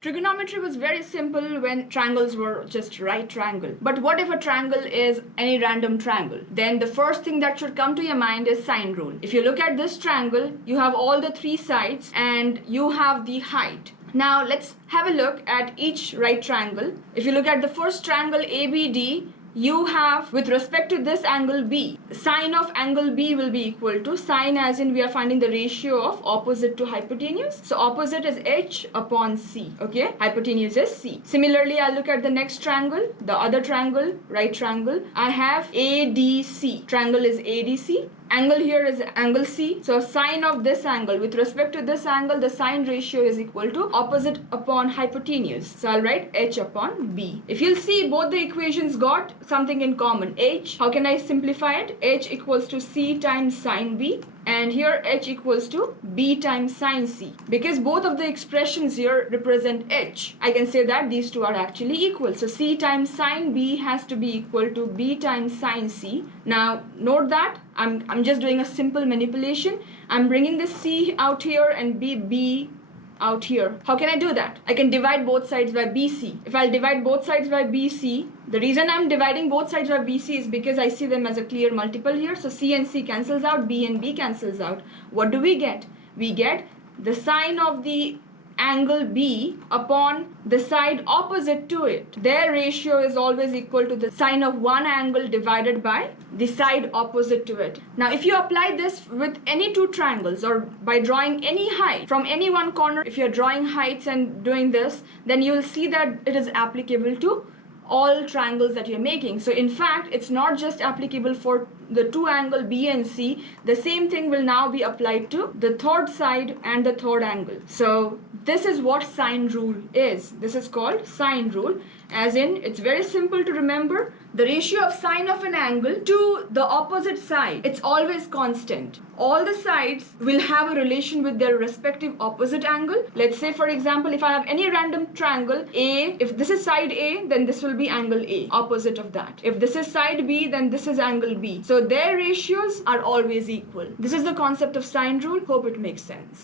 Trigonometry was very simple when triangles were just right triangle. But what if a triangle is any random triangle? Then the first thing that should come to your mind is sine rule. If you look at this triangle, you have all the three sides and you have the height. Now let's have a look at each right triangle. If you look at the first triangle ABD, you have, with respect to this angle B, sine of angle B will be equal to sine, as in we are finding the ratio of opposite to hypotenuse. So opposite is H upon C, okay? Hypotenuse is C. Similarly, I'll look at the next triangle, the other triangle, right triangle. I have ADC. Triangle is ADC. Angle here is angle C. So sine of this angle with respect to this angle, the sine ratio is equal to opposite upon hypotenuse. So I'll write H upon B. If you'll see, both the equations got something in common. H, how can I simplify it? H equals to C times sine B. And here H equals to B times sine C. Because both of the expressions here represent H, I can say that these two are actually equal. So C times sine B has to be equal to B times sine C. Now note that I'm just doing a simple manipulation. I'm bringing this C out here and B out here. How can I do that? I can divide both sides by BC. If I'll divide both sides by BC, the reason I'm dividing both sides by BC is because I see them as a clear multiple here. So C and C cancels out, B and B cancels out. What do we get? We get the sine of the angle B upon the side opposite to it. Their ratio is always equal to the sine of one angle divided by the side opposite to it. Now if you apply this with any two triangles or by drawing any height from any one corner, if you're drawing heights and doing this, then you will see that it is applicable to all triangles that you're making. So in fact, it's not just applicable for the two angle B and C. The same thing will now be applied to the third side and the third angle. So this is what sine rule is. This is called sine rule, as in it's very simple to remember. The ratio of sine of an angle to the opposite side, it's always constant. All the sides will have a relation with their respective opposite angle. Let's say, for example, if I have any random triangle A, if this is side A, then this will be angle A, opposite of that. If this is side B, then this is angle B. So their ratios are always equal. This is the concept of sine rule. Hope it makes sense.